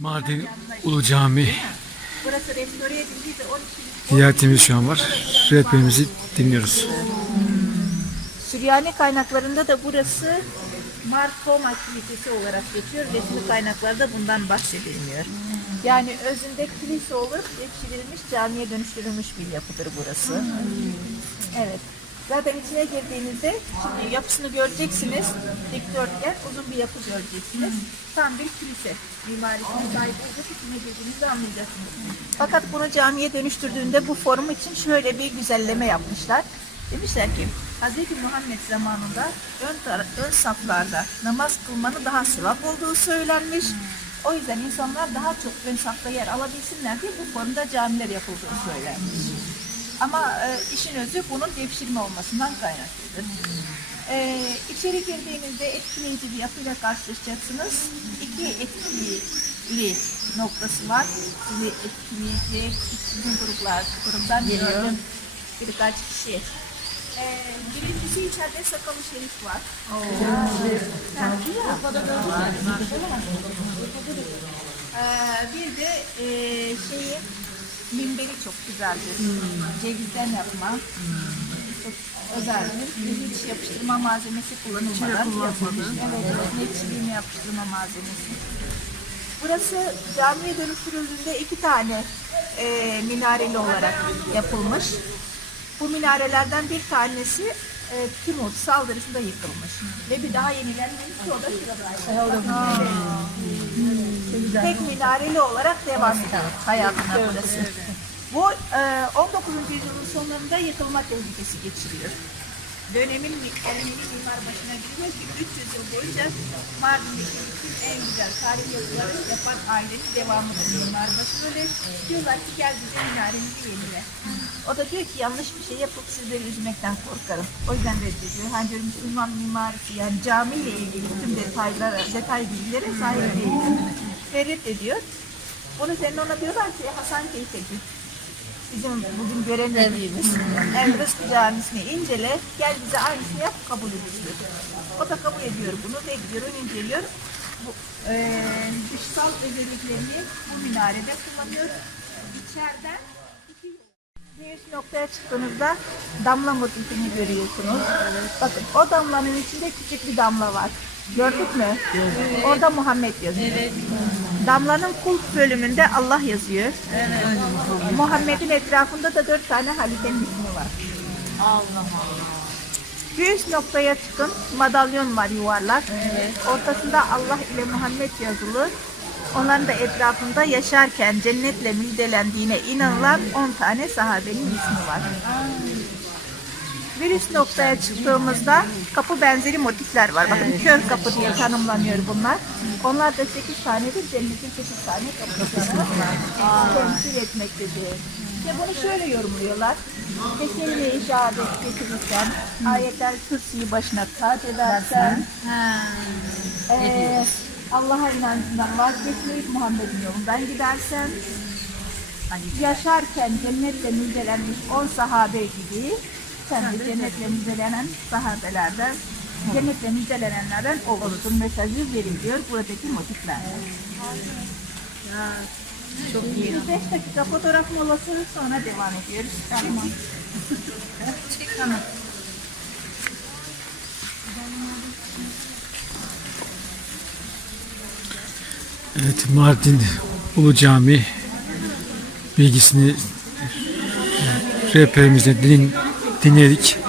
Mardin Ulu Cami ziyaretimiz şu an var. Rehberimizi dinliyoruz. Süryani kaynaklarında da burası Markom aktivitesi olarak geçiyor. Resmi kaynaklarda bundan bahsedilmiyor. Yani özünde kilise olup devşirilmiş, camiye dönüştürülmüş bir yapıdır burası. Evet. Zaten içine girdiğinizde şimdi yapısını göreceksiniz. Dikdörtgen uzun bir yapı göreceksiniz. Tam bir kilise. Mimarisine sahip olacak içine girdiğinizde anlayacaksınız. Fakat bunu camiye dönüştürdüğünde bu form için şöyle bir güzelleme yapmışlar. Demişler ki Hz. Muhammed zamanında ön, ön saflarda namaz kılmanın daha sevap olduğu söylenmiş. O yüzden insanlar daha çok ön safta yer alabilsinler diye bu formda camiler yapıldığı söylenmiş. Ama e, işin özü bunun devşirme olmasından kaynaklıdır. E, içeri girdiğinizde etkileyici bir yapıyla karşılaşacaksınız. İki etkili noktası var. Sizi etkileyecek bütün gruplar, gruptan gördüm birkaç kişi. E, birincisi içeride sakalı şerif var. Ee, bir de e, şeyi minberi çok güzeldir. Cevizden yapma. Çok özeldir. Hiç yapıştırma malzemesi kullanılmadan yapılmış. Evet, evet. Ne çiviğine yapıştırma malzemesi. Burası camiye dönüştürüldüğünde iki tane e, minareli olarak yapılmış. Bu minarelerden bir tanesi e, Timur saldırısında yıkılmış. Ve bir daha yenilenmemiş o da şurada. Tek minareli olarak devam ediyor hayatına burası. Bu e, 19. yüzyılın sonlarında yıkılma tehlikesi geçiriyor. Dönemin önemli mimar başına geliyor ki 300 yıl boyunca Mardin'deki bütün en güzel tarih yapıları yapan ailenin devamıdır mimarbaşı. Böyle diyorlar ki gel bize minaremizi yenile. O da diyor ki yanlış bir şey yapıp sizleri üzmekten korkarım. O yüzden reddediyor. Diyor Müslüman mimarisi yani camiyle ilgili bütün detaylara, detay bilgilere sahip değil. Ve reddediyor. Bunun üzerine ona diyorlar ki Hasan Keyfeci bizim bugün göremediğimiz El Rızkı Camisi'ni incele, gel bize aynısını yap, kabul ediyor. O da kabul ediyor bunu ve gidiyor, onu inceliyor. Bu, eee dışsal özelliklerini bu minarede kullanıyor. İçeriden bir noktaya çıktığınızda damla motifini görüyorsunuz. Bakın o damlanın içinde küçük bir damla var. Gördük mü? Orada Muhammed yazıyor. Damlanın kulp bölümünde Allah yazıyor. Muhammed'in etrafında da dört tane halifenin ismi var. Bir üst noktaya çıkın. Madalyon var yuvarlak. Ortasında Allah ile Muhammed yazılı. Onların da etrafında yaşarken cennetle müjdelendiğine inanılan 10 tane sahabenin ismi var. Üst noktaya çıktığımızda kapı benzeri motifler var. Bakın kör kapı diye tanımlanıyor bunlar. Onlar da 8 tanedir. Cennetin 8 tane kapısını temsil etmektedir. İşte bunu şöyle yorumluyorlar. Kesinlikle işaret getirirsen, ayetler kürsüyü başına taç edersen, eee, Allah'a inancından vazgeçmeyip Muhammed'in yolundan gidersen, yaşarken cennetle müjdelenmiş 10 sahabe gibi sen de cennetle müjdelenen sahabelerden cennetle müjdelenenlerden olursun mesajı veriliyor buradaki motifler. Çok iyi. 5 dakika fotoğraf molası sonra devam ediyoruz. Tamam. tamam. Evet Mardin Ulu Cami bilgisini rehberimizden din, dinledik.